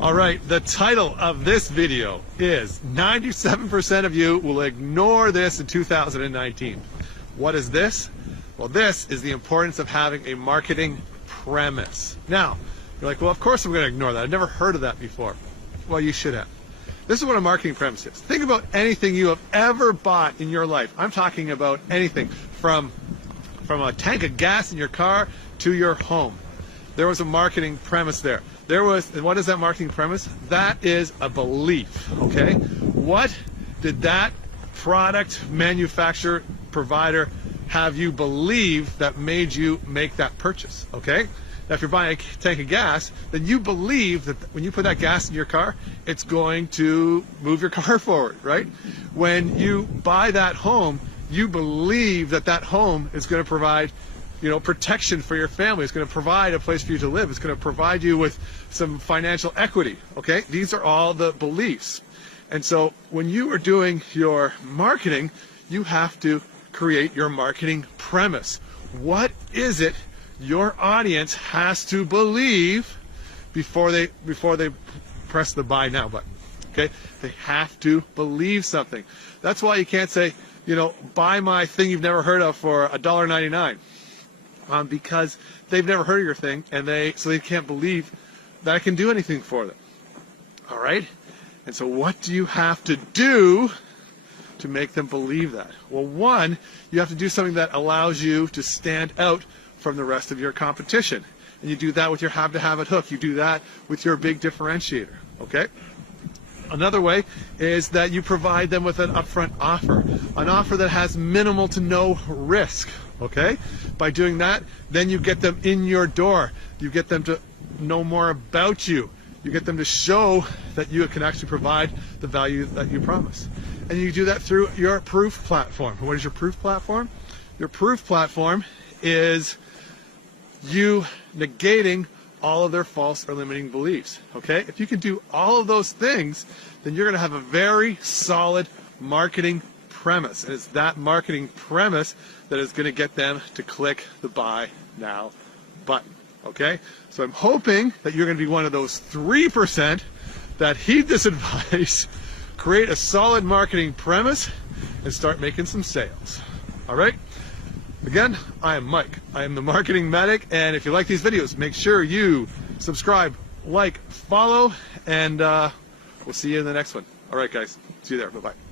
All right, the title of this video is 97% of you will ignore this in 2019. What is this? Well, this is the importance of having a marketing premise. Now, you're like, well, of course I'm going to ignore that. I've never heard of that before. Well, you should have. This is what a marketing premise is. Think about anything you have ever bought in your life. I'm talking about anything from a tank of gas in your car to your home. There was a marketing premise there. What is that marketing premise? That is a belief, okay? What did that product manufacturer, provider have you believe that made you make that purchase, okay? Now, if you're buying a tank of gas, then you believe that when you put that gas in your car, it's going to move your car forward, right? When you buy that home, you believe that that home is going to provide protection for your family. It's going to provide a place for you to live. It's going to provide you with some financial equity, okay? These are all the beliefs. And so when you are doing your marketing, you have to create your marketing premise. What is it your audience has to believe before they press the buy now button, okay? They have to believe something. That's why you can't say, buy my thing you've never heard of for $1.99. Because they've never heard of your thing, and so they can't believe that I can do anything for them. All right? And so what do you have to do to make them believe that? Well, one, you have to do something that allows you to stand out from the rest of your competition. And you do that with your have-to-have-it hook. You do that with your big differentiator. Okay? Another way is that you provide them with an upfront offer, an offer that has minimal to no risk, okay? By doing that, then you get them in your door. You get them to know more about you. You get them to show that you can actually provide the value that you promise. And you do that through your proof platform. What is your proof platform? Your proof platform is you negating all of their false or limiting beliefs, okay? If you can do all of those things, then you're gonna have a very solid marketing premise. And it's that marketing premise that is gonna get them to click the buy now button, okay? So I'm hoping that you're gonna be one of those 3% that heed this advice, create a solid marketing premise, and start making some sales, all right? Again, I am Mike. I am the Marketing Medic, and if you like these videos, make sure you subscribe, like, follow, and we'll see you in the next one. All right, guys. See you there. Bye-bye.